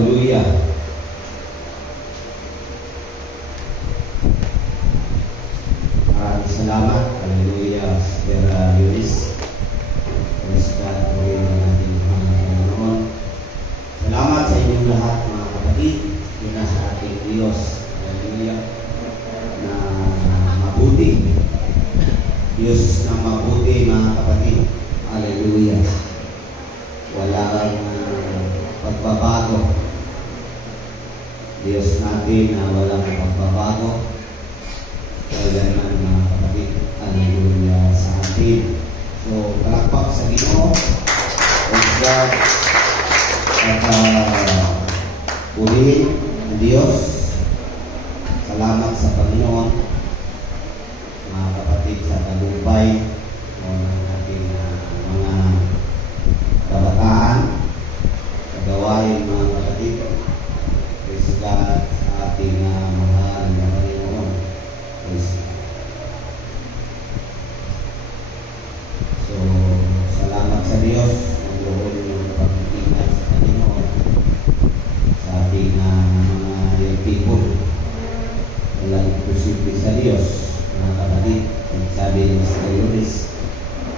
Hallelujah. Salamat. Hallelujah. Sir Yulis. Praise God. Purihin ang ating Panginoon. Salamat sa inyong lahat mga kapatid. Yun na sa ating Diyos. Hallelujah. Na mabuti. Diyos na mabuti mga kapatid. Hallelujah. Walang pagbabago. Diyos natin na walang pagbabago. Kailanman mga kapatid. Hallelujah sa atin. So, palakpak sa Ginoo. Praise God. At purihin ang Diyos. Salamat sa Panginoon. Mga kapatid sa tagumpay ng ating mga kabataan. Kagawain mga kapatid. Praise God sa ating mahal na Panginoon. So, salamat sa Diyos ang buong yung pag-ingat sa Panginoon sa ating mga people. Walang imposible sa Diyos, mga kapatid. Sabi ni Mr. Yulis,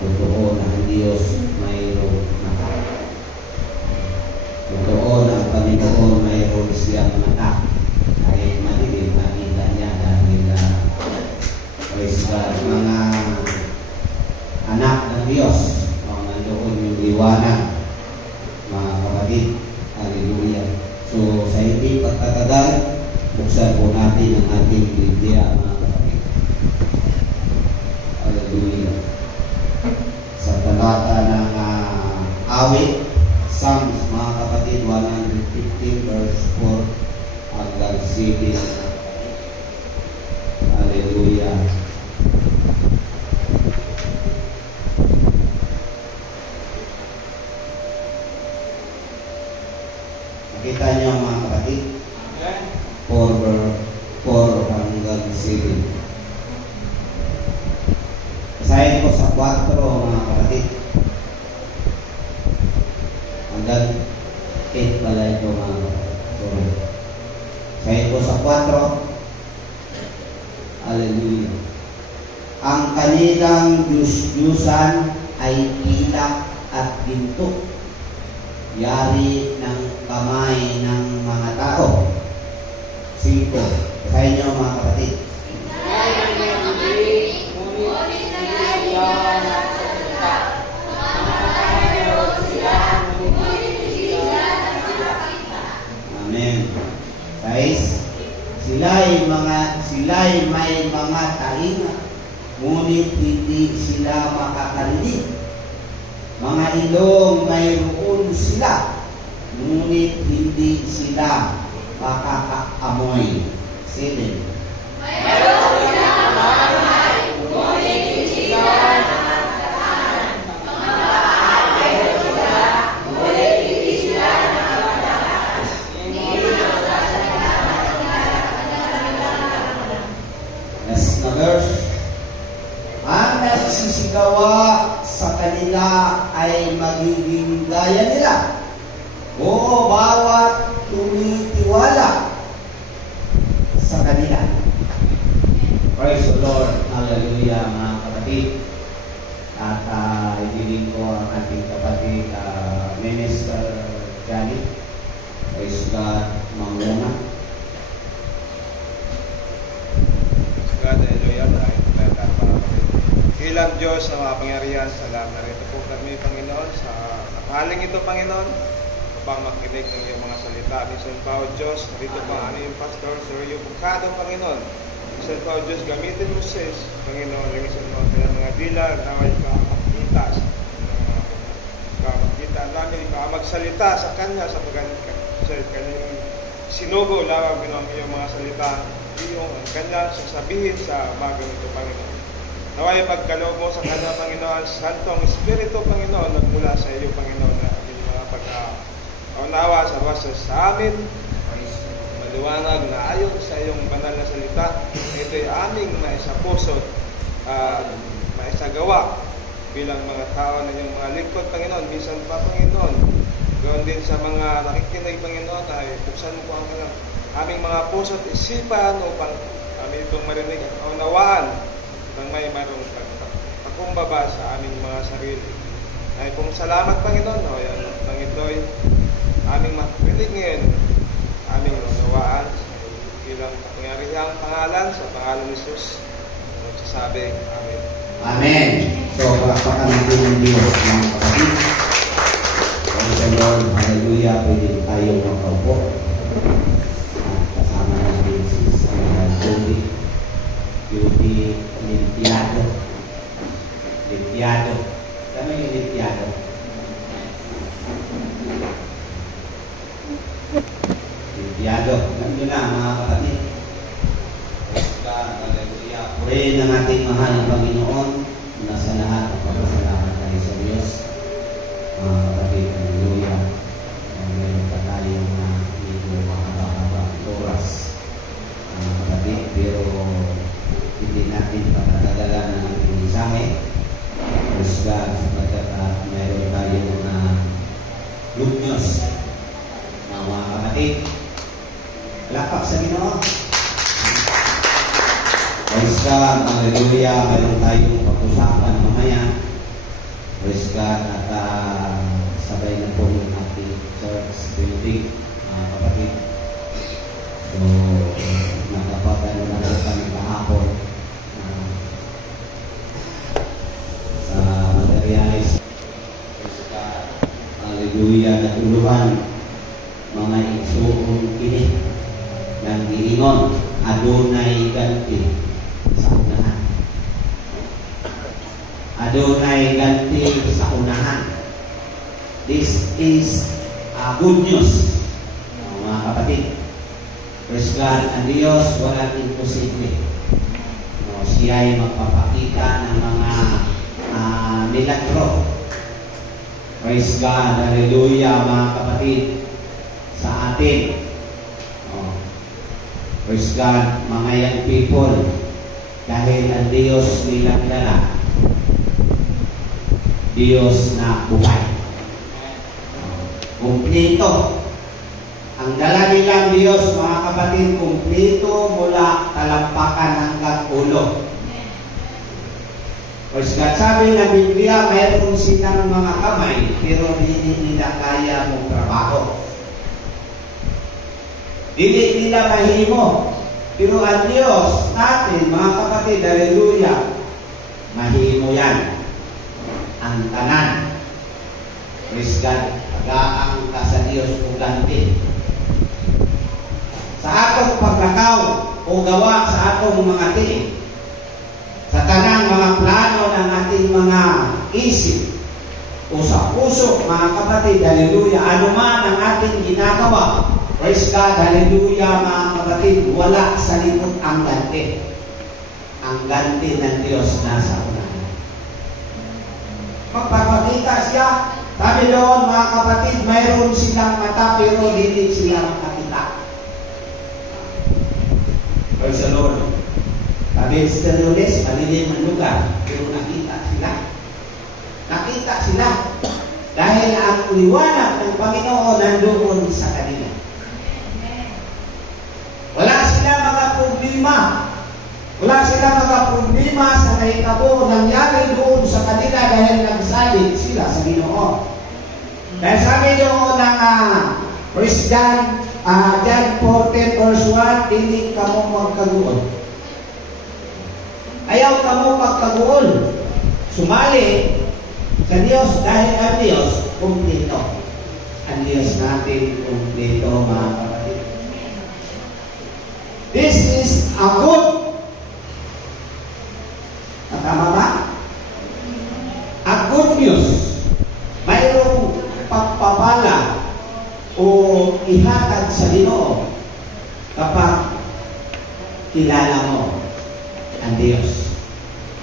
totoo na ang Diyos mayroon mata. Totoo na ang Panginoon mayroon siyang mata. Kahit madilim, nakita niya dahil praise God, mga anak ng Diyos, nandoon yung liwanag, mga kapatid. Hallelujah. So, sa hindi pagtatagal, buksan po natin ang ating Biblia, mga kapatid. Hallelujah. Sa talata ng awit, Psalms, mga kapatid, 115 verse 4 hanggang 7. Hallelujah. Nakita niyo mga kapatid? 4 hanggang 7. Basahin ko sa 4 mga kapatid. Hanggang 8 pala ito mga kapatid. Sorry. Basahin ko sa 4. Hallelujah. Ang kanilang Diyos-Diyusan ay pilak at ginto, yari ng kamay ng mga tao. 5. Kaya niyo mga kapatid. Amen. 6. Sila'y may mga tainga, ngunit hindi sila makakarinig. Mga ilong mayroon sila, ngunit hindi sila makakaamoy. 7. Mayroon sila kamay, ngunit hindi sila nakakataan. Mga paa mayroon sila, ngunit hindi sila nakakataan. Hindi makakasalita sila Next na verse. Ang nagsisigawa sa kanila ay magiging gaya nila. Oo, bawat tumitiwala sa kanila. Praise the Lord. Hallelujah mga kapatid. At ibigin ko ang ating kapatid Minister Johnny. Praise God. Manguna. God, hallelujah. Ilang Diyos na makapangyarihan, salamat na rito po kami, Panginoon, sa nakahaling ito, Panginoon, upang makinig ng iyong mga salita. Minsan pa, O Diyos, narito pa ang iyong pastor, Sir Rio Bukado, Panginoon. Minsan pa, O Diyos, gamitin mo sis, Panginoon, minsan mo ang mga dilag, na may makakita, namin, magsalita sa Kanya, sa kanyang sinugo, lamang, Panginoon, iyong mga salita, iyong Kanya sasabihin sa umagang ito, Panginoon. Naway pagkaloob mo sa Kanya, Panginoon, Santong Espiritu, Panginoon, nagmula sa iyo, Panginoon, na aming mga pag-aunawa sa basa sa amin, maliwanag na ayon sa iyong banal na salita, ito'y aming maisapuso at maisagawa bilang mga tao na iyong mga lingkod, Panginoon. Minsan pa, Panginoon, Gawin din sa mga nakikinig, Panginoon, ay buksan mo po ang aming mga puso at isipan upang kami itong marinig at kaunawaan nang may mayroong pagkumbaba sa aming mga sarili. Ay kung salamat, Panginoon, yan, nang ito'y aming makarinig ngayon, aming unawaan sa bilang kapangyarihang pangalan sa pangalan ni Jesus. Nagsasabi, Amen. Amen. So, palakpakan natin ng Diyos, mga kapatid. Praise the Lord. Hallelujah. Pwede tayo makaupo. At kasama natin si Samuel Cody. Beauty Limpiado. Limpiado. Ano yung Limpiado? Limpiado. Nandun na, mga kapatid. Praise God. Hallelujah. Purihin ng ating mahal na Panginoon na sa lahat ang pagpasalamat tayo sa Diyos. Mga kapatid, hallelujah. Meron pa tayong hindi mahaba-haba oras. Mga kapatid, pero hindi natin patatagalan ng ating mensahe. Praise God, sapagkat meron tayong good news. Mga kapatid, lapak sa Ginoo. Praise God, hallelujah. Meron tayong pag-usapan mamaya. Praise God, at sabay na po yung ating church building, mga kapatid. So, nakapagano na po kami kahapon sa materialis. Praise God, hallelujah. Natuluhan mga igsoon kini ng giingon, adunay ganti sa unahan. Adunay ganti sa unahan. This is good news, mga kapatid. Praise God, ang Diyos walang imposible. Siya ay magpapakita ng mga milagro. Praise God, hallelujah, mga kapatid, sa atin. Praise God, mga young people, dahil ang Diyos nilang dala, Diyos na buhay. Kumplito. Ang dala nilang Diyos, mga kapatid, kumplito mula talampakan hanggang ulo. Praise God, sabi ng Biblia, mayroon silang mga kamay, pero hindi nila kaya mong trabaho. Hindi nila mahimo. Pero ang Diyos natin, mga kapatid, hallelujah, mahimo yan. Ang tanan. Praise God, agaang ka sa Diyos o ganti. Sa atong paglakaw o gawa sa atong mga tinig, sa tanang mga plano ng ating mga isip o sa puso, mga kapatid, hallelujah, anuman ang ating ginagawa, praise God, hallelujah, mga kapatid, wala sa likod ang ganti. Ang ganti ng Diyos nasa unahan. Magpapakita siya. Sabi doon, mga kapatid, mayroon silang mata pero hindi sila makakita. Praise the Lord. Sabi sa Lourdes, malilim ang lugar, pero nakita sila. Nakita sila. Dahil ang liwanag ng Panginoon nandoon sa kanila. Wala sila mga problema. Wala sila mga problema sa nahitabo nangyari doon sa kanila dahil nagsalit sila sa Ginoo. Dahil sabi doon ng Praise God, John 14 verse 1, hindi ka mo magkaguol. Ayaw ka mo magkaguol. Sumali sa Diyos dahil ang Diyos kumplito. Ang Diyos natin kumplito, mga kapatid. This is a good. Tama ba? A good news. Mayroong pagpapala o ihatag sa Ginoo kapag kilala mo ang Diyos.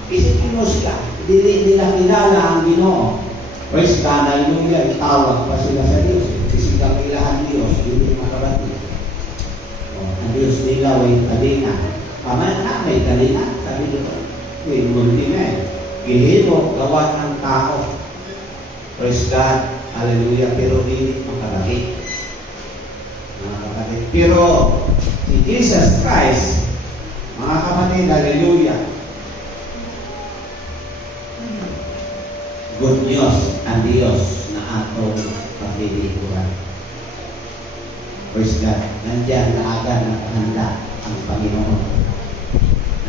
Isipin mo sila. Hindi nila kilala ang Ginoo. Praise God, hallelujah, itawag pa sila sa Diyos. Kasi kapilahan Diyos, hindi makabatid. Ang Diyos nila ay talina. May talina. Sabi nito, multi na eh. Gihimo, gawa ng tao. Praise God. Hallelujah. Pero hindi makalaki. Mga kapatid. Pero si Jesus Christ, mga kapatid, hallelujah. Good news ang Diyos na atong pagdilikuran. Praise God. Nandiyan na agad nakahanda ang Panginoon.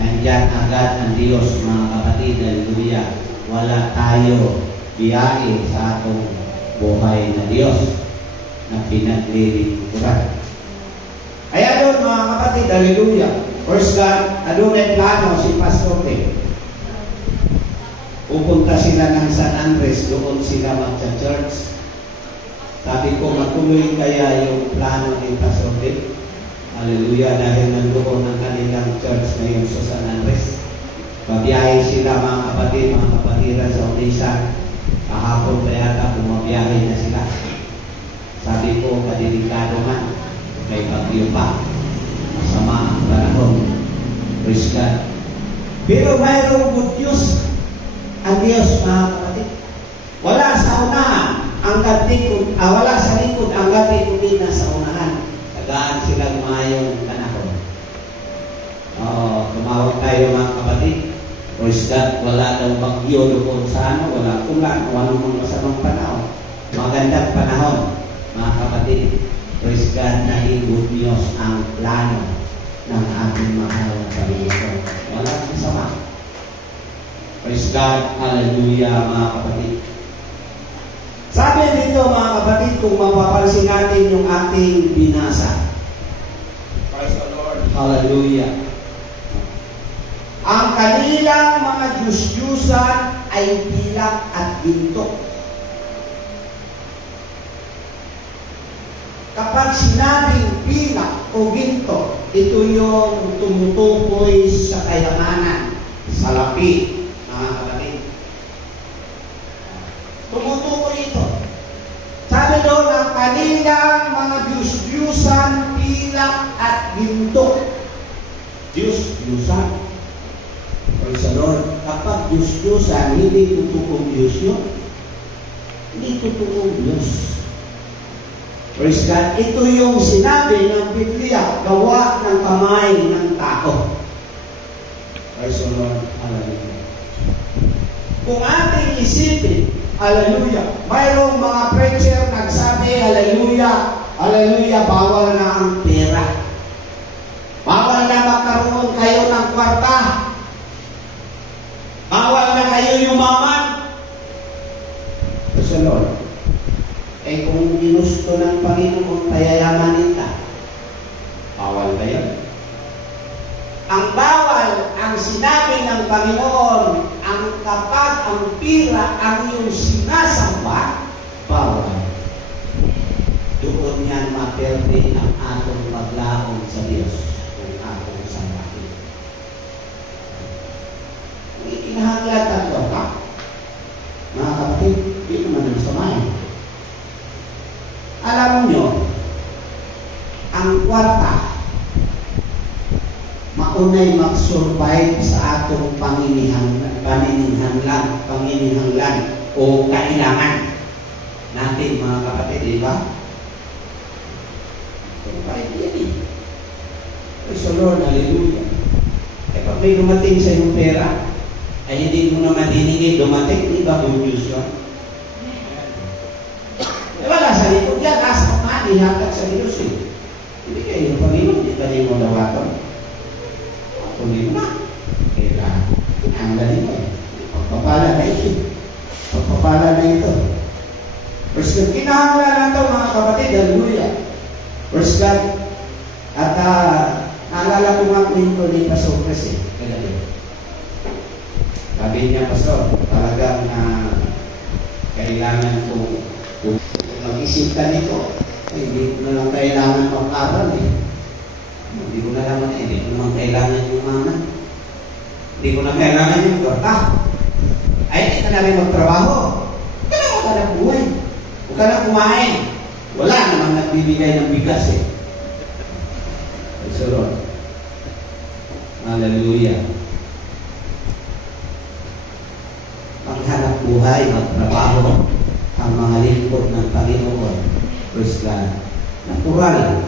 Nandiyan agad ang Diyos, mga kapatid, hallelujah. Wala tayo biyahe sa atong buhay na Diyos na pinaglilingkuran. Kaya doon, mga kapatid, hallelujah. Praise God. Adunay plano si Pastor Tim. Pupunta sila ng San Andres, doon sila magsa-church. Sabi ko, matuloy kaya yung plano ni Pastor Tim? Hallelujah, dahil nandoon ang kanilang church ngayon sa San Andres. Pabiyahe sila, mga kapatid, mga kapatiran sa Odessa. Kahapon pa yata, bumabiyahe na sila. Sabi ko, kadelikado man. May bagyo pa. Masama ang panahon. Praise God. Pero mayroong good news ang Diyos, mga kapatid. Wala sa unahan ang likod, wala sa likod ang kundi na sa unahan. Tagaan sila mayong panahon. Tumawag tayo, mga kapatid. Praise God, wala daw bagyo doon sa ano, wala ulan, wala mga masamang panahon. Magandang panahon, mga kapatid. Praise God, na good news ang plano ng ating mahal na Panginoon. Wala masama. Praise God, hallelujah, mga kapatid. Sabi dito, mga kapatid, kung mapapansin natin yung ating binasa. Praise the Lord. Hallelujah. Ang kanilang mga Diyos-Diyusan ay pilak at ginto. Kapag sinabing pilak o ginto, ito yung tumutukoy sa kayamanan, sa lapi, mga kapatid. Tumutukoy ito. Sabi doon, ang kanilang mga Diyos-Diyusan, pilak at ginto. Diyos-Diyusan. Praise the Lord. Kapag Diyos-Diyosan, hindi totoong Diyos yun. Hindi totoong Diyos. Praise God. Ito yung sinabi ng Biblia, gawa ng kamay ng tao. Praise the Lord. Hallelujah. Kung ating isipin, hallelujah, mayroong mga preacher nagsabi, hallelujah, hallelujah, bawal na ang pera. Bawal na magkaroon kayo ng kwarta. Bawal na kayo yumaman. Praise the Lord. Eh kung ginusto ng Panginoon payayamanin ka, bawal ba yan? Ang bawal, ang sinabi ng Panginoon, ang kapag ang pira ang iyong sinasamba, bawal. Doon yan maperde ang atong paglaon sa Diyos kung atong sambahin. Kinahanglan ito, ha? Mga kapatid, hindi naman ang samahin. Alam nyo, ang kwarta, maunay mag-survive sa atong paninihanglan o kailangan natin, mga kapatid, di ba? Survive yan eh. Praise the Lord, hallelujah. Eh pag may dumating sa iyong pera, ay hindi mo naman hiningi dumating, di ba good news yun? Eh wala sa likod yan, nasa mani, hanggang sa Diyos eh. Hindi kayo yung Panginoon, hindi ka mo dawaton. Tuloy mo na. Kaya, ang galing mo eh. Pagpapala na ito. Pagpapala na ito. First God, kinahanglan na ito, mga kapatid, hallelujah. First God, at naalala ko nga kwento ni Pastor Chris eh. Sabi niya, Pastor, talagang kailangan kong mag-isip ka nito. Ay, hindi ko na lang kailangan mag-aral eh. Hindi ko na lang hindi ko naman kailangan yung mana. Hindi ko na kailangan yung kwarta. Ay, hindi ka na rin magtrabaho. Huwag ka na buhay. Huwag ka na kumain. Wala naman nagbibigay ng bigas eh. Praise the Lord. Hallelujah. Maghanap buhay, magtrabaho. ang mga lingkod ng Panginoon. Praise God. Natural.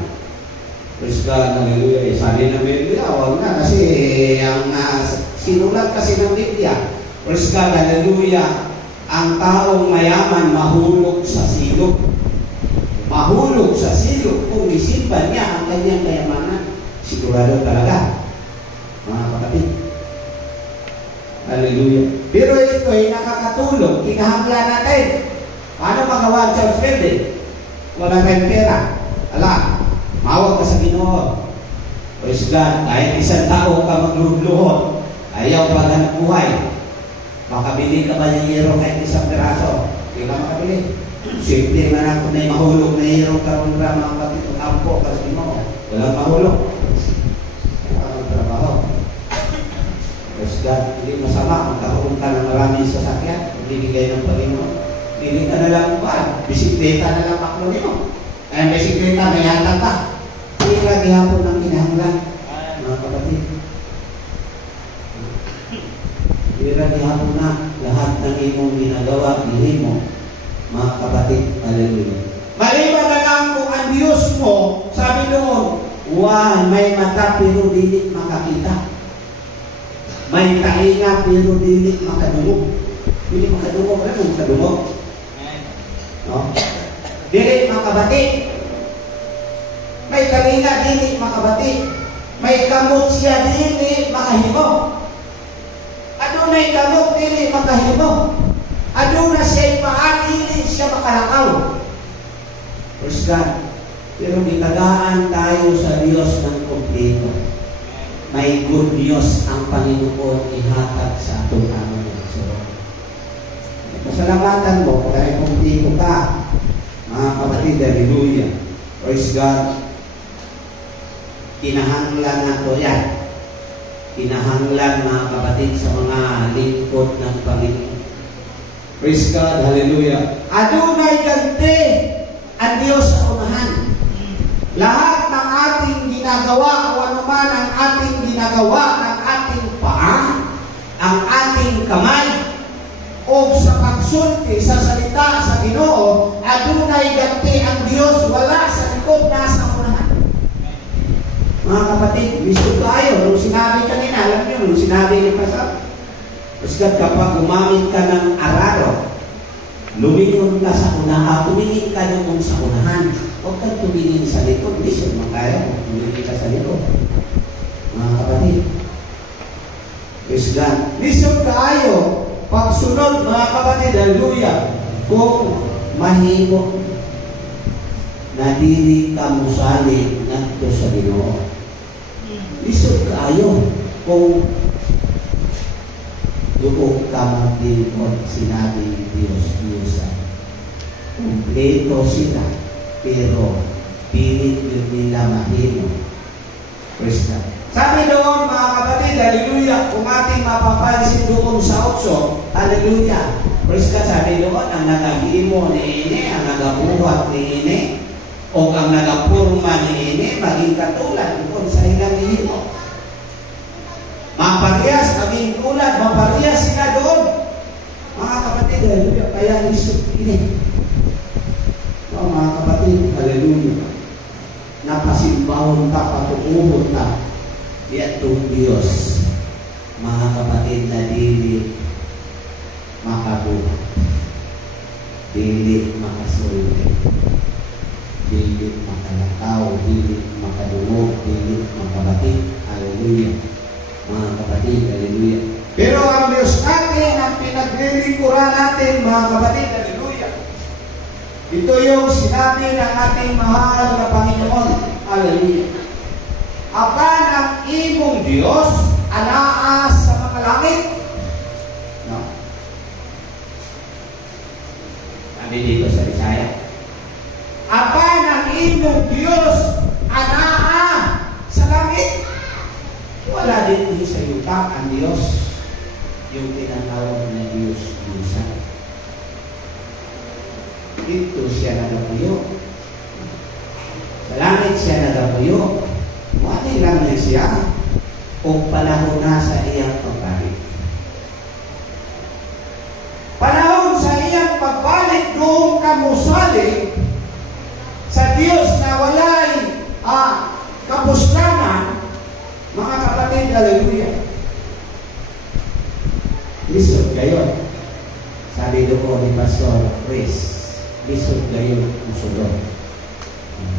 Praise God. Hallelujah. Sabi ng Biblia, huwag na. Kasi ang sinulat kasi ng Biblia, praise God. Hallelujah. Ang taong mayaman mahulog sa silog. Mahulog sa silog. Kung isipan niya ang kanyang kayamanan, sigurado talaga, mga kapatid. Hallelujah. Pero ito ay nakakatulong. Kinahanglan natin. Paano magawa ang church building? Wala tayong pera. Ala, mawag ka sa Ginoo. Praise God. Kahit isang tao ka magluhod, ayaw paghanap buhay. Makabili ka ba ng hero kahit isang peraso? Hindi ka makabili. Simple man ako na yung mahulog na hero karoon ba mga kapatid. Ampo ka sa Ginoo. Walang mahulog. Walang trabaho. Praise God. Hindi masama. Magkaroon ka ng maraming sasakyan. Ibibigay ng Panginoon. Hindi ka na lang ba? Bisikleta na lang maklo mo. Ay, bisikleta, may hatag ka. Hindi lagi hapon ng kinahanglan. Mga kapatid. Hindi lagi hapon na lahat ng imong ginagawa, hindi mo. Mga kapatid, hallelujah. Maliban na lang kung ang Diyos mo, sabi noon, may mata pero hindi makakita. May tainga pero hindi makadungog. Hindi makadungog, ano makadungog? No? Dili makabati. May tainga, dili makabati. May kamot siya, dili makahimo. Adunay kamot, dili makahimo. Aduna siya paan, dili siya makalakaw. Praise God. Pero gitagaan tayo sa Diyos ng kompleto. May good news ang Panginoon ihatag sa atong amang Panginoon. Pasalamatan mo kung kompleto ka. Mga kapatid, hallelujah. Praise God. Kinahanglan nato yan. Kinahanglan mga kapatid sa mga lingkod ng Panginoon. Praise God, hallelujah. Adunay ganti ang Diyos sa unahan. Lahat ng ating ginagawa o anuman ang ating ginagawa ng ating paa, ang ating kamay, o sa pagsulti sa salita sa Ginoo, adunay ganti ang Diyos, wala sa likod, nasa unahan. Mga kapatid, gusto tayo. Nung sinabi kanina, alam niyo, nung sinabi ni Pastor, kasi kapag gumamit ka ng araro, lumingon ka sa unahan, tumingin ka doon sa unahan. Huwag kang tumingin sa likod. Listen mo tayo, tumingin ka sa likod. Mga kapatid, praise God. Listen kayo, pagsunod mga kapatid, hallelujah, kung mahimo na dili ka musalig ngadto sa Ginoo. Listen kayo, kung doon ka magdilkod, sinabi ni Diyos, kumpleto sila, pero pilit yun nila mahino. Praise God. Sabi doon, mga kapatid, hallelujah, kung ating mapapansin doon sa 8, hallelujah, praise God, sabi doon, ang nagagimo ni Ine, ang nagabuhat ni Ine, o ang nagapurma ni Ine, maging katulad doon sa ilang himo. Maparehas, kaming tulad, maparehas sila doon. Mga kapatid, hallelujah, kaya isip ini. Mga kapatid, hallelujah, napasimbahon ka, patutuhod ka, itong Diyos, mga kapatid, na dili makabuhat, dili makasulti, dili makalakaw, dili makadungog, dili makabatid. Hallelujah. Mga kapatid, hallelujah. Pero ang Diyos natin, ang pinaglilingkuran natin, mga kapatid, hallelujah, ito yung sinabi ng ating mahal na Panginoon, hallelujah. Apan ang imong Diyos, anaas sa mga langit. No? Sabi dito sa Isaiah, apan ang imong Diyos, anaa sa langit. Wala din sa yuta ang Diyos, yung tinatawag na Diyos. Dito siya nagapuyo. Sa langit siya nagapuyo. Wala lang na siya kung panahon na sa iyang pagbalik. Panahon sa iyang pagbalik doon mo salig sa Diyos na walay kapuslanan, mga kapatid, hallelujah. Lisod gayon. Sabi doon ni Pastor Chris, lisod gayon musulod.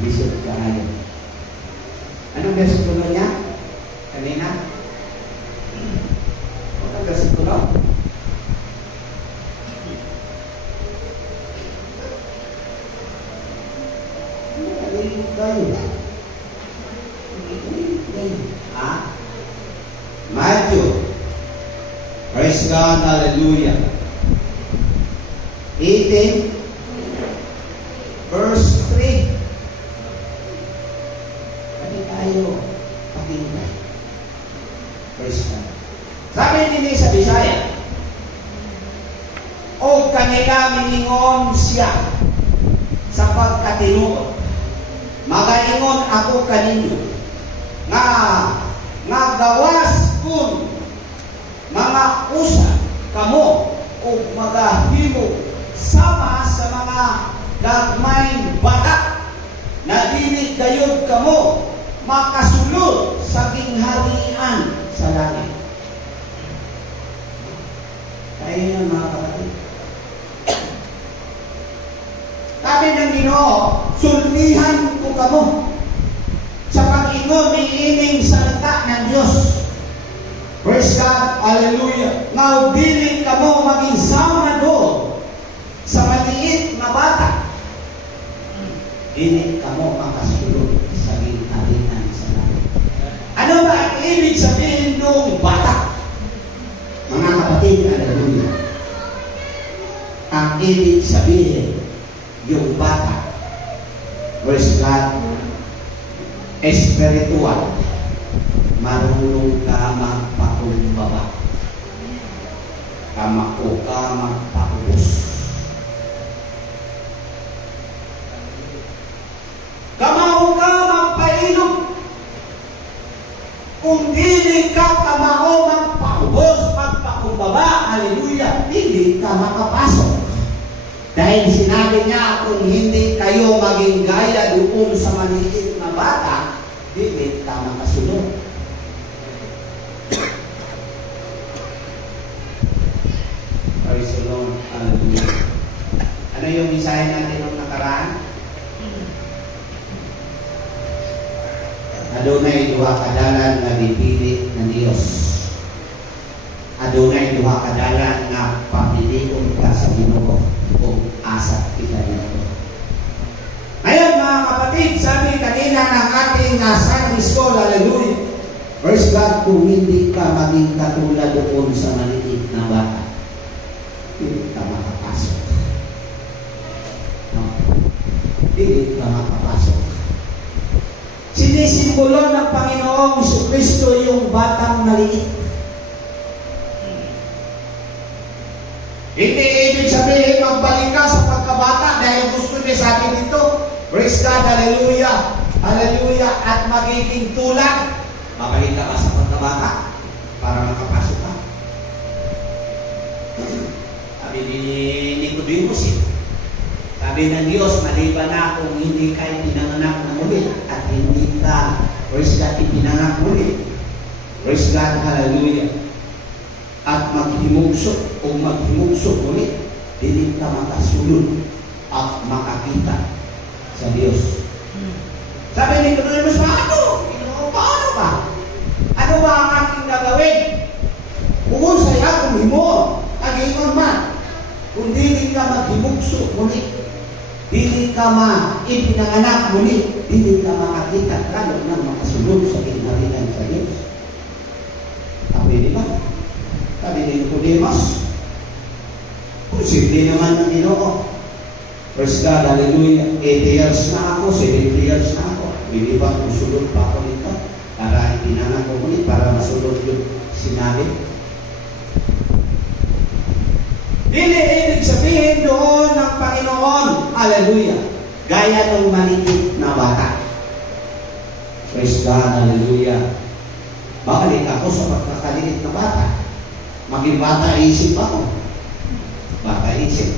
Lisod kayo. Anong versikulo niya? Kanina? Anong versikulo? Matthew. Praise God, hallelujah. 18 verse 3. Pati tayo pakinggan. Praise God. Sabi nini sa Bisaya, o kanila miningon siya sa pagkatinuod. Magaingon ako kaninyo nga gawas kun mga usa kamo o magahimo sama sa mga gagmayng bata na dili gayud kamo makasulod sa kingharian sa langit. Kaya yan mga kapatid. Sabi ng Ginoo, sultihan ko kamo sa pag-ingon ng ining salita ng Diyos. Praise God, hallelujah. Now, dili kamo maging sama doon sa maliit na bata. Dili kamo makasulod sa ginharian sa langit. Ano ba ang ibig sabihin ng bata? Mga kapatid, hallelujah. Ang ibig sabihin yung bata, praise God, espiritual, marunong ka magpakumbaba, kamako ka magpakubos, kamao ka magpailog, kung dili ka kamao magpakubos, magpakumbaba, hallelujah, hindi ka makapasok. Dahil sinabi niya, kung hindi kayo maging gaya doon sa maliit na bata, hindi ka makasunod. Praise the Lord. Hallelujah. Ano yung mensahe natin nung nakaraan? Adunay duha ka dalan nga dipili ng Dios. Adunay duha ka dalan nga pamilion ka sa Ginoo o asa kita dito. Ngayon mga kapatid, sabi kanina ng ating Sunday School, hallelujah. Praise God, kung hindi ka maging katulad doon sa maliit na bata, hindi ka makapasok. No? Hindi ka makapasok. Sinisimbolo ng Panginoong Jesucristo yung batang maliit. Hindi ibig sabihin magbalik ka sa pagkabata dahil gusto niya sa akin ito. Praise God, hallelujah, hallelujah, at magiging tulad. Mabalik ka sa pagkabata para makapasok ka. Sabi ni Nicodemus, sabi ng Diyos, maliban na kung hindi ka ipinanganak na muli at hindi ka, praise God, ipinanganak muli. Praise God, hallelujah. At maghimugso o maghimugso ulit, hindi ka makasulod at makakita sa Diyos. Sabi ni Nicodemus, paano ba? Ano ba ang aking gagawin? Kung saya kung himo, agingon man, kung hindi ka maghimugso ulit, hindi ka ipinanganak muli, hindi ka makakita, lalo na makasulod sa kinharian sa Diyos. Sabi ba? Sabi ni Nicodemus, posible naman ng Ginoo. Praise God, hallelujah. 8 years na ako, 7 years na ako. Biniban ko sulod pa ako nito para ipinanganak ko muli, para masulod yung sinabi. Dili ibig sabihin doon ng Panginoon, hallelujah, gaya ng maliit na bata. Praise God, hallelujah. Bakalik ako sa pagkakaliit na bata. Maging bata isip ako. Bata isip.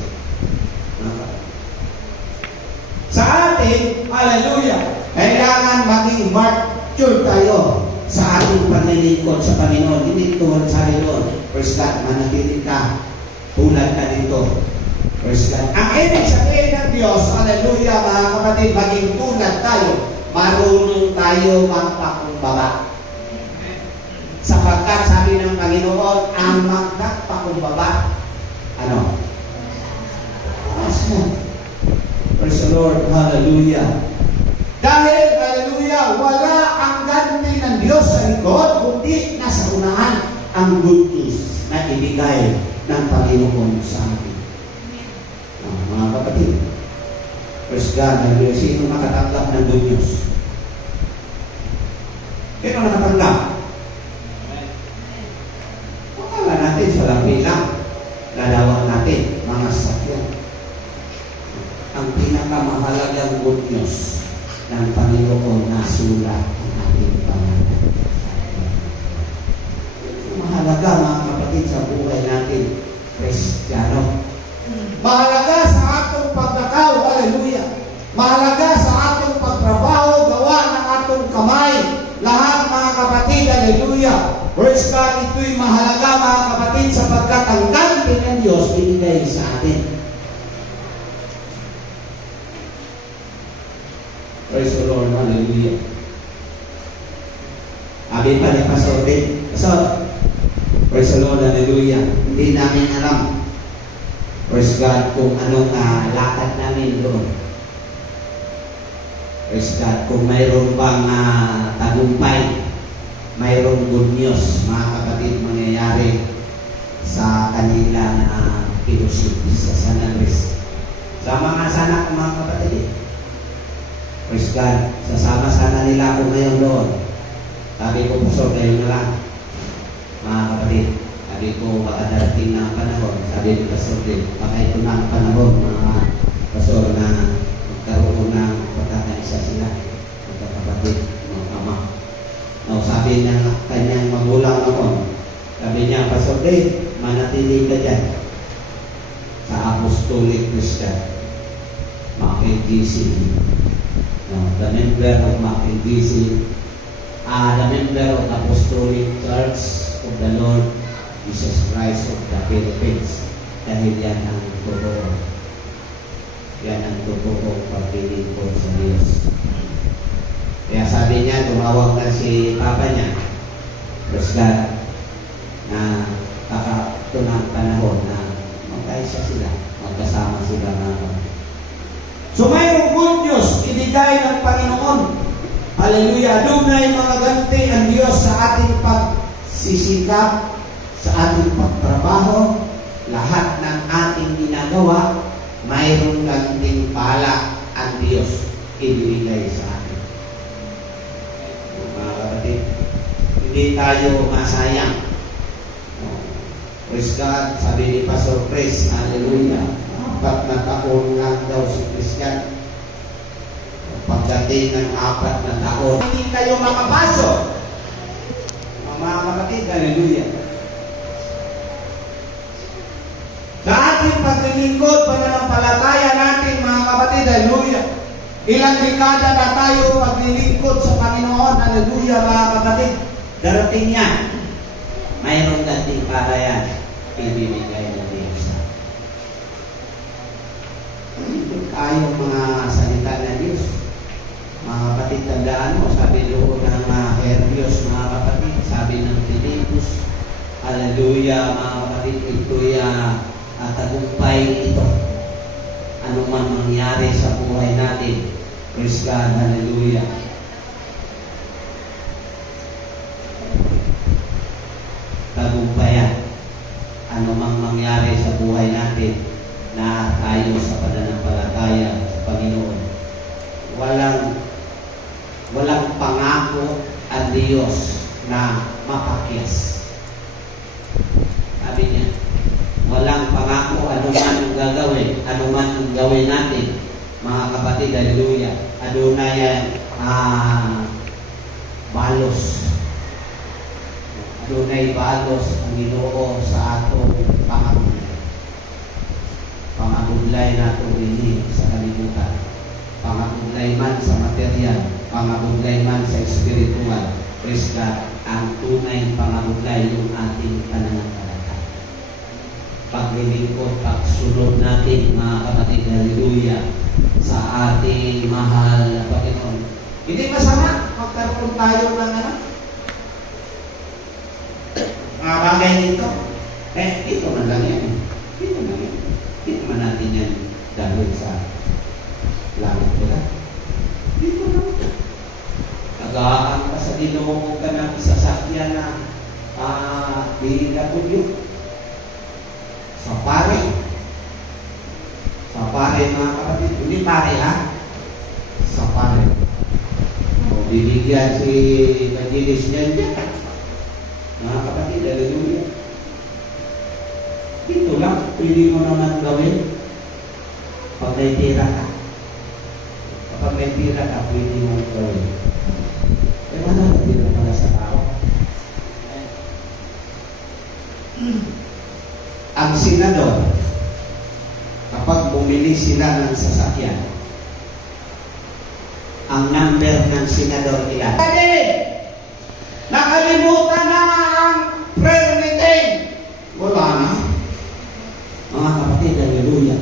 Sa atin, hallelujah, kailangan maging mature tayo sa ating panlilingkod sa Panginoon. Hindi tulad sa Lord. Praise God, manatili ka. Tulad ka dito. Praise God. Ang ibig sabihin ng Diyos, hallelujah, mga kapatid, maging tulad tayo. Marunong tayo magpakumbaba. Sapagkat sabi ng Panginoon, ang magpakumbaba, ano? Asmo. Praise the Lord, hallelujah. Dahil, hallelujah, wala ang ganti ng Diyos sa likod, kundi nasa unahan ang good news na ibigay ng Panginoon sa atin. Mga kapatid, praise God, hallelujah, sino nakatanggap ng good news? Sino nakatanggap? Akala natin sa labi lang, lalawang natin, mga sakyan. Ang pinakamahalagang good news ng Panginoon na sulat ang ating pangalan. Mahalaga, mga kapatid, sa buhay natin, Kristiyano. Mahalaga sa atong pagdakaw, hallelujah. Mahalaga sa atong pagtrabaho, gawa ng atong kamay. Lahat, mga kapatid, hallelujah. Praise God, ito'y mahalaga, mga kapatid, sapagkat ang ganti ng Diyos binigay sa atin. Praise the Lord, hallelujah. Abi pa ni Pastor Ben. Pastor, praise the Lord, hallelujah. Hindi namin alam, praise God, kung anong lakad namin doon. Praise God, kung mayroon bang tagumpay, mayroong good news, mga kapatid, mangyayari sa kanilang fellowship sa San Andres. Sa mga sanak, mga kapatid, praise God, sasama sana nila ako ngayon doon. Sabi ko, Pastor, kayo na lang, mga kapatid. Sabi ko, baka darating na ang panahon. Sabi ko, Pastor, baka ito na ang panahon, mga Pastor, na magkaroon ng pagkakaisa sila, magkakapatid, mga ama. No, sabi ng kanyang magulang ako, sabi niya, Pastor, manatili ka dyan sa Apostolic Christian, McKenzie. No, the member of McKenzie, the member of the Apostolic Church of the Lord Jesus Christ of the Philippines. Dahil yan ang totoo. Yan ang totoo pagpiling ko sa Diyos. Kaya sabi niya, tumawag na si Papa niya, praise God, na ito na ang panahon na magkaisa sila, magkasama sila na. So mayroong good news ibigay ng Panginoon. Hallelujah. Dunay mga ganti ang Diyos sa ating pagsisikap, sa ating pagtrabaho, lahat ng ating ginagawa, mayroong ganting pala ang Diyos ibigay sa atin. Mga kapatid, hindi tayo masayang. Praise God, sabi ni Pastor Chris, hallelujah. 4 na taon lang daw si Christian. Pagdating ng 4 na taon, hindi kayo makapasok. Mga kapatid, hallelujah. Sa ating paglilingkod, pananampalataya natin, mga kapatid, hallelujah. Ilang dekada na tayo paglilingkod sa Panginoon, hallelujah, mga kapatid. Darating yan. Mayroong dating para yan. Ibibigay ng Diyos. Tayo mga salita ng Diyos. Mga kapatid, tandaan mo, sabi doon ng Herbios, mga kapatid, sabi ng Pilipus, hallelujah, mga kapatid, ito'y tagumpay ito. Ano man mangyari sa buhay natin, praise God, hallelujah. Tagumpayan. Ano mang mangyari sa buhay natin na tayo sa pananampalataya sa Panginoon. Walang pangako ang Diyos na mapakyas. Sabi niya, walang pangako anuman ang gagawin, anuman ang gawin natin, mga kapatid, hallelujah. Adunay balos. Adunay balos ang Ginoo sa atong pangabudlay nato dinhi sa kalibutan. pangabudlay man sa material, pangabudlay man sa espiritual. Praise God, ang tunay pangabudlay yung ating pananampalataya. Paglilingkod, pagsunod natin, mga kapatid, hallelujah, sa ating mahal na Panginoon. Hindi masama magkaroon tayo ng mga bagay dito. Ito man lang yan. Ito man yan. Ito man natin yan dahil sa langit nila. Dito lang. Nagaan ka sa Ginoo ka ng sasakyan na binigapudyo. Sa pare. Sa pare, mga kapatid. Hindi pare, ha? Sa pare. O, bibigyan si Evangelist niyan dyan. Mga kapatid, hallelujah. Ito lang, pwede mo naman gawin pag may tira ka. Kapag may tira ka, pwede mo gawin. Eh, wala na tira pala sa tao. Ang senador, kapag bumili sila ng sasakyan, ang number ng senador ilan? Nakalimutan na ang prayer meeting. Wala na. Mga kapatid, hallelujah.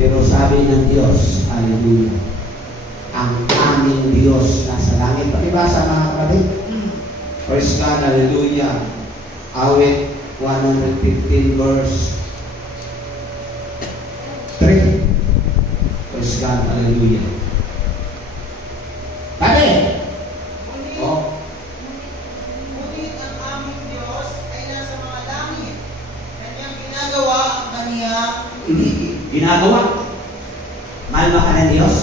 Pero sabi ng Diyos, hallelujah, ang aming Diyos nasa langit. Pakibasa, mga kapatid. Praise God, hallelujah. Awit 115 verse 3. Praise God, hallelujah. Sabi, ngunit ang aming Diyos ay nasa mga langit. Kanyang ginagawa ang kaniyang ginagawa. Mahal ba ka ng Diyos?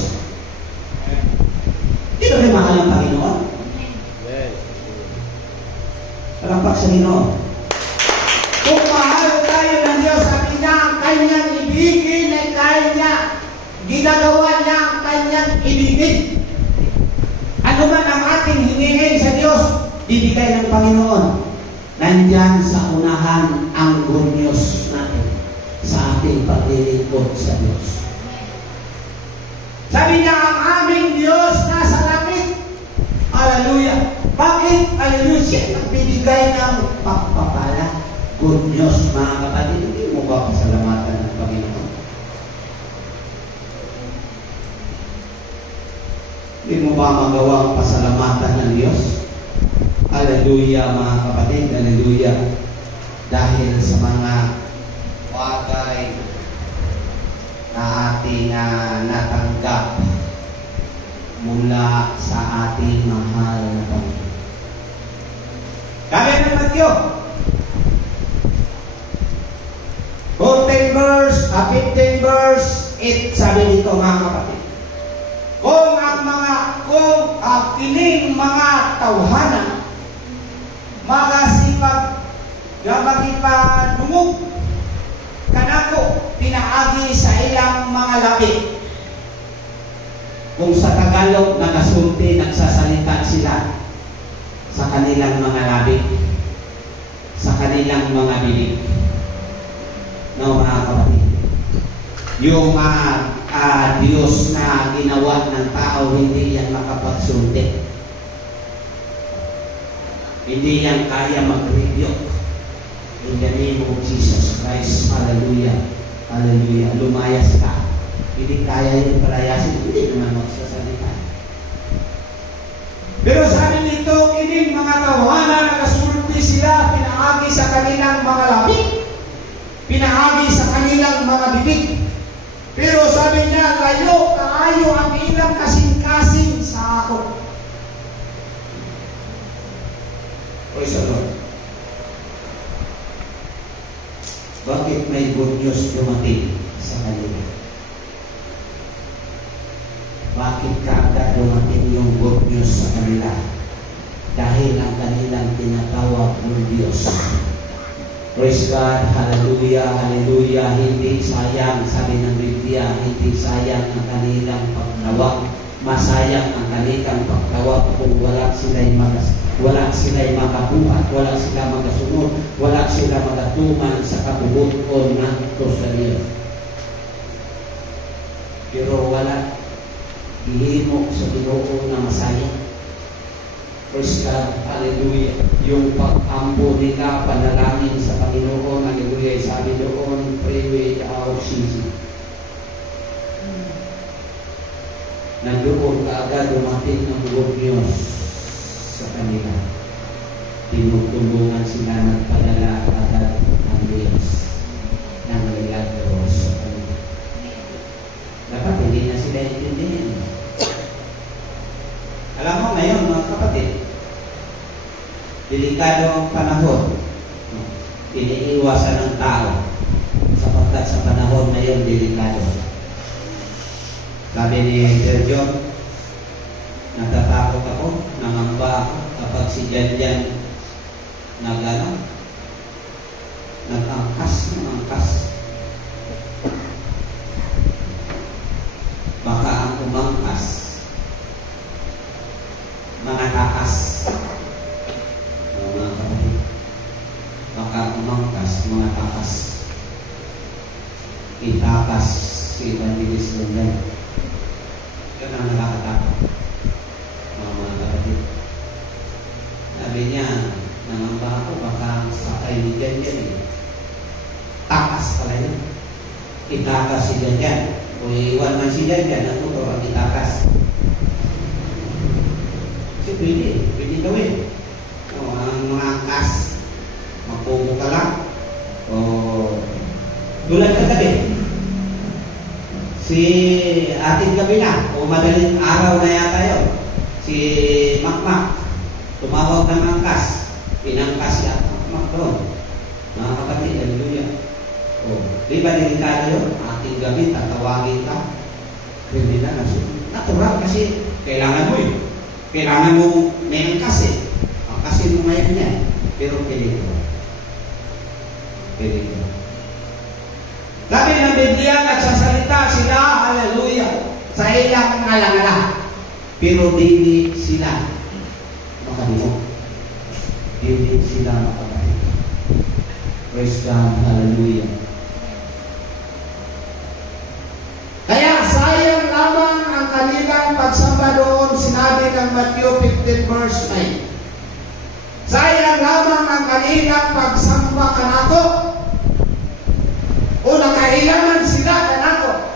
Di ba kayo mahal ng Panginoon? Palakpak sa Ginoo. Kung mahal tayo ng Diyos, sabi niya, ang kanyang ibigin ay kanya. Ginagawa niya ang kanyang ibigin. Ano man ang ating hingingin sa Diyos, bibigay ng Panginoon. Nandyan sa unahan ang good news natin sa ating paglilingkod sa Diyos. Sabi niya, ang aming Diyos nasa langit. Hallelujah. Bakit? Hallelujah. Siya nagbibigay ng pagpapala. Good news, mga kapatid. Hindi mo ba pasalamatan ng Panginoon? Hindi mo ba magawa ang pasalamatan ng Diyos? Hallelujah, mga kapatid. Hallelujah. Dahil sa mga bagay na ating natanggap mula sa ating mahal na Panginoon. Kaya ng Matthew 15 verse 8, sabi dito, mga kapatid, kung kining mga tawhanan magasipag nga magipadungog kanako pinaagi sa ilang mga labi. Kung sa Tagalog nakasulti, nagsasalita sila sa kanilang mga labi, sa kanilang mga bibig. No, mga kapatid, yung Diyos na ginawa ng tao, hindi yan makapagsulti. Hindi yan kaya mag-rebuke. In the name of Jesus Christ, hallelujah, hallelujah. Lumayas ka. Hindi kaya yung palayasin, hindi naman magsasalita. Pero sabi nito, kining mga tawanan, nakasulti sila, pinaagi sa kanilang mga labi, pinaagi sa kanilang mga bibig. Pero sabi niya, layo, kaayo ang ilang kasing-kasing sa ako. Praise the Lord. Bakit may good news dumating sa kanila? Bakit kaagad dumating yung good news sa kanila? Dahil ang kanilang tinatawag ng Diyos. Praise God, hallelujah, hallelujah. Hindi sayang, sabi ng Biblia, hindi sayang ang kanilang pagtawag. Masayang ang kanilang pagtawag kung wala sila'y makabuhat, wala sila magasunod, wala sila magatuman sa kabubuton ng ito sa Diyos. Pero wala ihimo sa Ginoo na masaya. Praise God, hallelujah. Yung pag-ampo nila, panalangin sa Panginoon, hallelujah. Sabi doon, pray without ceasing. Nandoon kaagad dumating ng good news sa kanila. Tinutulungan sila, nagpadala agad ang Diyos ng milagros sa kanila. Dapat hindi na sila intindihin. Alam mo ngayon mga kapatid, delikado ang panahon. Iniiwasan ng tao sapagkat sa panahon ngayon delikado. Sabi ni Sir John, natatakot ako, nangamba ako kapag si Janjan nag-angkas. Baka ang umangkas mga takas. Mga kapatid, baka umangkas mga takas. Itakas si Evangelist Lundal. Yun ang nakakatakot, mga kapatid. Sabi niya, nangamba ako baka sakay ni Janjan. Takas pala yun. Itakas si Janjan. Kung iwan man si Janjan, ang motor ang itakas. Kasi pwede gawin. Ang mga angkas, magpupo ka lang. O tulad ka gabi. Si ating gabi na, o madaling araw na yata yun, si Makmak, tumawag ng angkas, pinangkas siya, Makmak doon. Mga kapatid, hallelujah. O, di ba delikado yun? Ating gabi, tatawagin ka, kriminal na siya. Natural kasi kailangan mo eh. Kailangan mo may angkas eh. Angkasin mo ngayon yan. Pero peligro. Sabi ng Biblia, nagsasalita sila, hallelujah, sa ilang ngala-ngala. Pero dili sila makalimot. Dili sila makalimot. Praise God, hallelujah. Kaya sayang lamang ang kanilang pagsamba doon, sinabi ng Matthew 15 verse 9. Sayang lamang ang kanilang pagsamba kanako. O nakailaman sila kanako.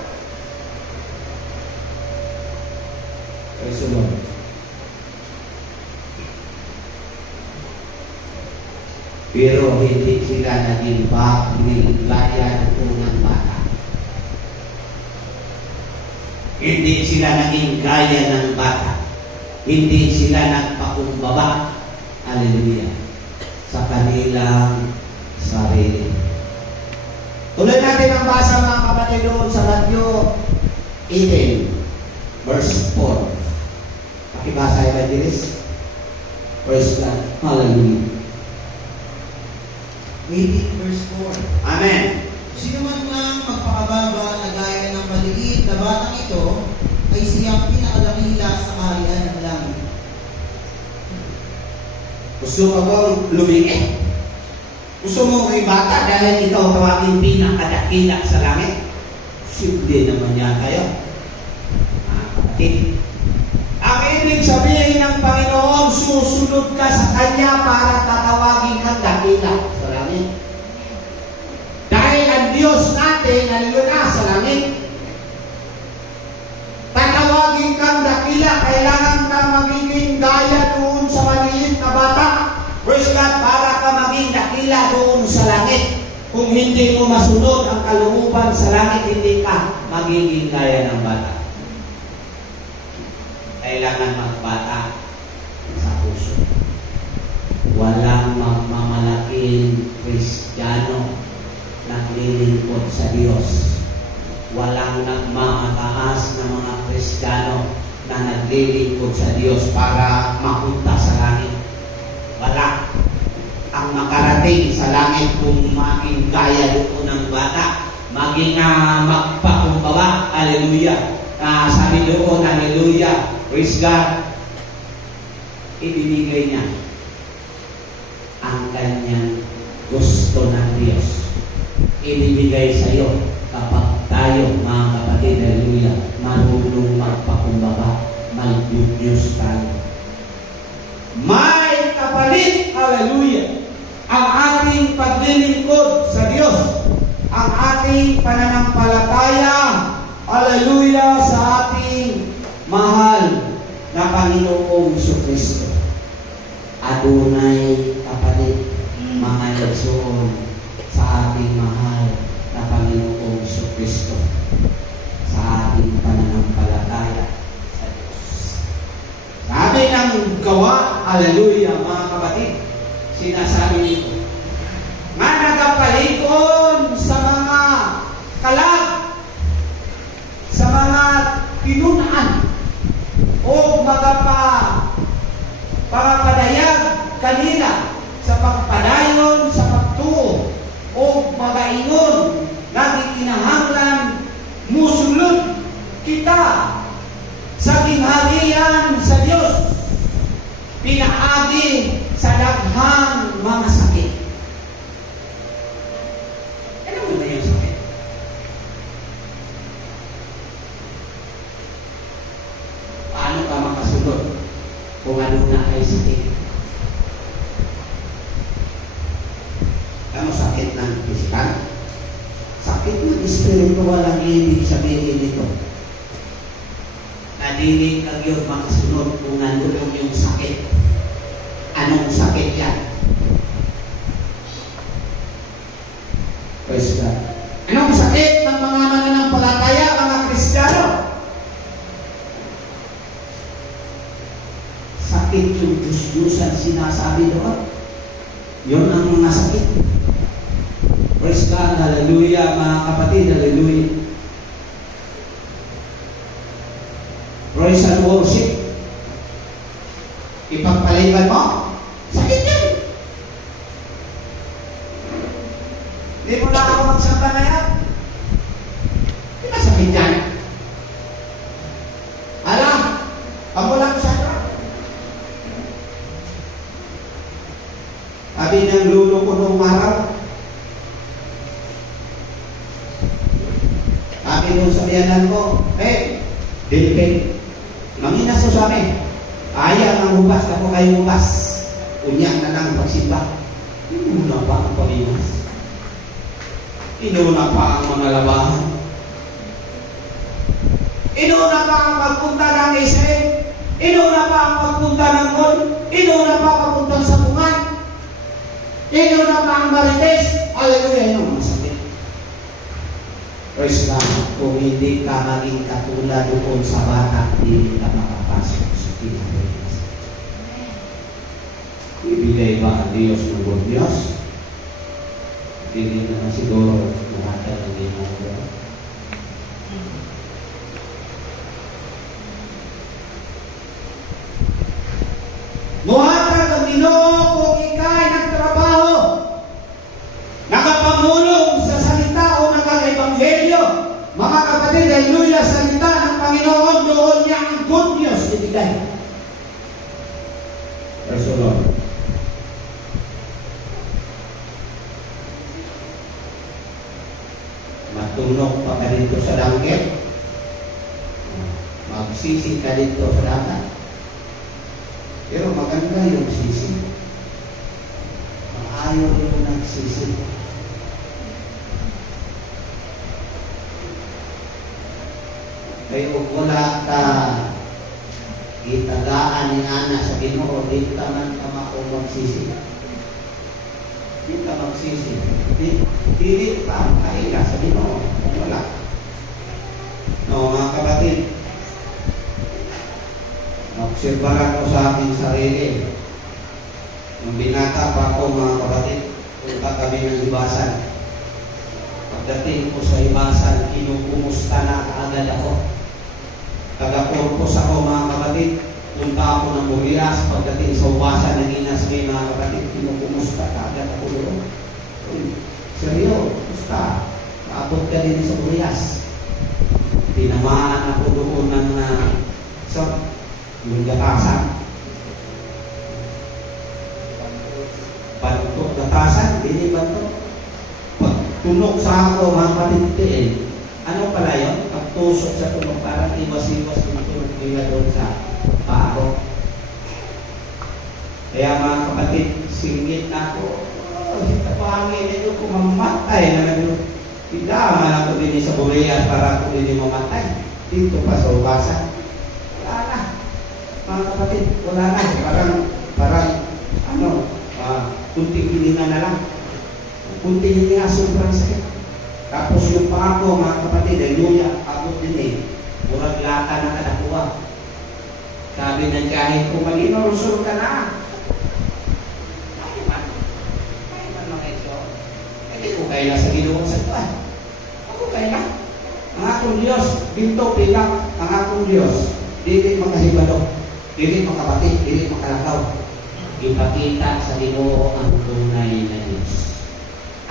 Praise the Lord. Pero hindi sila naging gaya ng unang bata. Hindi sila naging gaya ng bata. Hindi sila nagpakumbaba. Hallelujah. Sa kanilang sarili. Tuloy natin ang basa mga kapatid doon sa Matthew 18 verse 4. Pakibasa Evangelist. Praise God. Hallelujah. 18 verse 4. Amen. Sino man lang magpakababa na gaya ng maliit na batang ito, ay siyang pinakadakila sa kaharian ng langit. Gusto mo bang lumikit? Gusto mo may bata dahil ikaw tawagin pinakadakila sa langit? Simple naman yan tayo. Mga kapatid. Ang ibig sabihin ng Panginoon, susunod ka sa Kanya para tatawagin kang dakila sa langit. Dahil ang Diyos natin naliyo na sa langit. Tatawagin kang dakila, kailangan ka magiging gaya doon sa maliit na bata. Praise God, para ka maging dakila doon sa langit. Kung hindi mo masunod ang kalooban sa langit, hindi ka magiging gaya ng bata. Kailangan magbata sa puso. Walang magmamalaking Kristiyano naglilingkod sa Diyos. Walang nagmamataas na mga Kristiyano na naglilingkod sa Diyos para mapunta sa langit. Wala. Ang makarating sa langit kung maging gaya doon ng bata, maging magpakumbaba, hallelujah. Sabi doon, hallelujah, praise God. Ibinigay niya ang kanyang gusto ng Diyos. Ibibigay sa iyo kapag tayo, mga kapatid, hallelujah, marunong ating pananampalataya, haleluya, sa ating mahal na Panginoong Jesucristo. Adunay kapalit, mga igsoon, sa ating mahal na Panginoong Jesucristo, sa ating pananampalataya sa Diyos. Sabi ng gawa, haleluya, mga kapatid, sinasabi nito, nga nagapalikon sa mga kalag, sa mga pinunaan, o pagapadayag kanila sa pagpadayon sa pagtuo, o magaingon nga gikinahanglan musulod kita sa gingharian sa Dios, pinaagi sa daghang mga sakit. Ano mo na yung sakit? Paano ka makasunod kung ano na ay sakit? Ano sakit ng pisikal? Sakit ng espiritual ang ibig sabihin nito. Nadinig kag yun makasunod kung nandun yung sakit. Anong sakit yan? Praise God. Anong sakit ng mga mananampalataya, mga Kristiyano? Sakit yung Diyos-Diyosan sinasabi doon. Yun ang mga sakit. Praise God, hallelujah, mga kapatid, hallelujah. Praise and worship. Ipagpaliban mo, sakit yan. Hindi mo na ako magsamba na yan. Di ba sakit yan? Alam, ako lang sa sabi ng lulo ko nung araw, sabi nung sabihanan ko, Dilpin, manginas mo sa amin. Ayaw ng hugas, ako kayo hugas. Unyak na lang pagsimba. Inuna pa ang paminas. Inuna pa ang mga labahan. Inuna pa ang pagpunta ng Israel. Inuna pa ang pagpunta ng mall. Inuna pa ang pagpunta sa bungan. Inuna pa ang marites. Hallelujah, yun ang masakit. Praise God. Kung hindi ka maging katulad doon sa bata, hindi ka makapasok sa Pilipinas. Ibigay ba ang Diyos ng good Diyos? Hindi naman siguro nakata ng ginagawa. Muhatag ang Ginoo kung ikay nagtrabaho, nakapamulong sa salita o nag-ebanghelyo, mga kapatid, hallelujah, salita ng Panginoon, doon niya ang good news ibigay. Praise the Lord. Matulog pa ka dito sa langit, magsisi ka dito sa dagat. Pero maganda yung sisi. Maayo yung nagsisi. Kaya wala ka itagaan ni Ana sa Ginoo, di ka man ka magsisi. Di ka magsisi. Dili pa kaila sa Ginoo. Wala. No, mga kapatid, obserbahan ko sa aking sarili. Nung binata pa ako, mga kapatid, punta kami ng ibasan. Pagdating ko sa ibasan, kinukumusta na kaagad ako. Taga-purpose ako, mga kapatid. Punta ako ng Burias. Pagdating sa ibasan, naginas may mga kapatid, kinukumusta kaagad ako doon. Seryo, gusta. Maabot ka din sa Burias. Tinamaan ako doon ng yung gatasan. Bantok gatasan, hindi bantok. Pagtunog sa ako, mga kapatid, ano pala yun? Pagtusok sa tunog, parang iwas-iwas yung tunog nila doon sa pako. Kaya mga kapatid, singgit na ako, hita pangin ito, kumamatay na naglo. Tidak, malang ko din sa Boreas para ko din mamatay. Dito pa sa ubasan. Wala na. Mga kapatid, wala na. Parang, kunting hininga na lang. Kunting hininga, sobrang sakit. Tapos yung pangako, mga kapatid, haleluya, abot din eh. Murag lata na kadakuha. Sabi ng kahit kung mag-inorusol ka na. Kaya man mga ito. Hindi ko kaya sa Ginoo sa tuwan. Ako kaya. Ang akong Diyos, binto pilang ang akong Diyos. Dili makahibalo. Dili makapatid. Dili makalakaw. Ipakita sa Ginoo ang tunay na Diyos.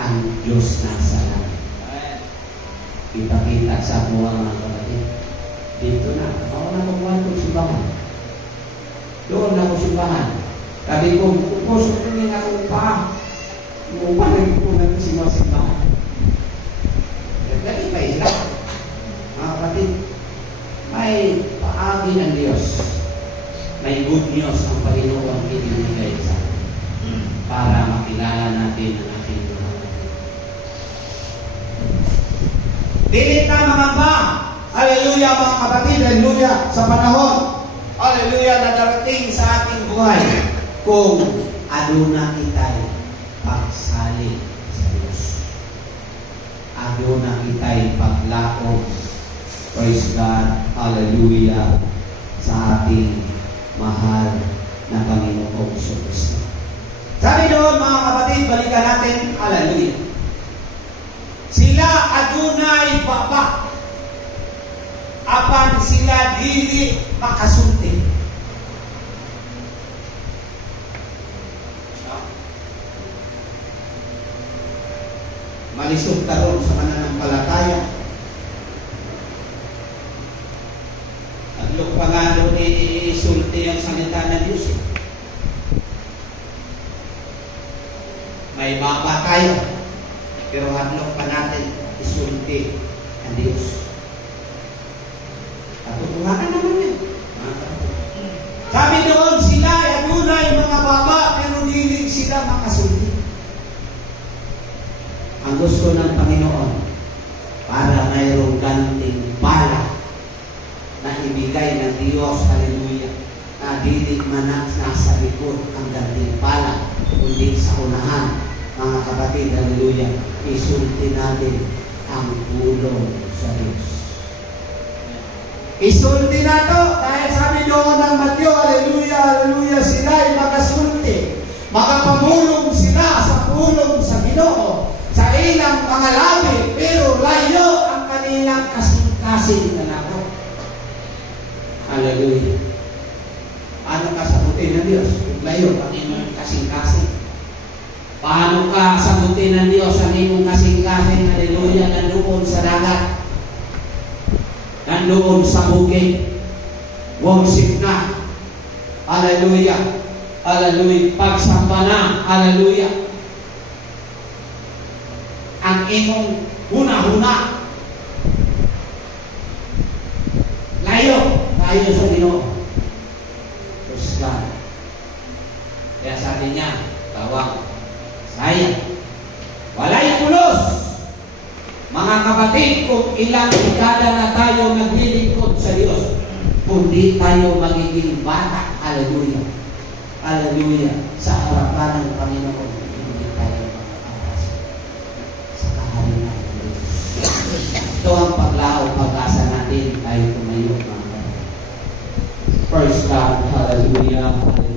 Ang Diyos na sa langit. Ipakita sa buwan mga kapatid. Dito na. Ako na kukuhan kong simbahan. Doon na ko simbahan. Sabi ko, upos ko rin akong pa. Upang nagpunan ko simbahan. Dali pa isla. Mga kapatid, may paagi ng Diyos. May good news ang Panginoon ibinigay sa atin para makilala natin ang ating Panginoon. Dilit na mamamba. Haleluya mga kapatid. Haleluya sa panahon. Haleluya na darating sa ating buhay. Kung aduna kita'y pagsalig sa Diyos. Aduna kita'y paglaog. Praise God. Haleluya sa ating mahal na Panginoong Kristo. Sabi doon mga kapatid, balikan natin. Haleluya. Sila adunay baba. Apan sila dili makasulti. Malisod karon sa pananampalataya. Adlok pa nga doon isulti ang salita ng Diyos. May baba tayo. Pero hadlok pa natin isulti ang Diyos. Katutuhanan naman yan. Sabi doon, sila ay adunay mga baba, pero hindi sila makasulti. Ang gusto ng Panginoon, para mayroong ganting bala na ibigay ng Diyos, haleluya, na didig manak nasa likod ang ganting bala, kundi sa unahan, mga kapatid, haleluya, isulti natin ang tulong sa Diyos. Isulti na to, dahil sabi doon ng Mateo, haleluya, haleluya, sila ay makasulti. Makapamulong sila sa pulong sa Ginoo, sa ilang mga labi, pero layo ang kanilang kasing-kasing na lako. Haleluya. Paano ka sagutin ng Diyos? Layo ang inyong kasing-kasing. Paano ka sagutin ng Diyos ang inyong kasing-kasing? Haleluya, nandoon sa dagat. Nandoon sa bukid, worship na, haleluya, haleluya, pagsamba na, haleluya. Ang imong huna-huna, layo sa Ginoo. Praise God. Kaya sabi niya, tawag, sayang, walay pulos. Mga kapatid, kung ilang dekada na tayo naglilingkod sa Diyos, kundi tayo magiging bata, haleluya, haleluya, sa harapan ng Panginoon, hindi tayo makakapas sa kaharian ng Diyos. Ito ang paglao, pag-asa natin, tayo tumayo, mga kapatid. Praise God, haleluya, haleluya.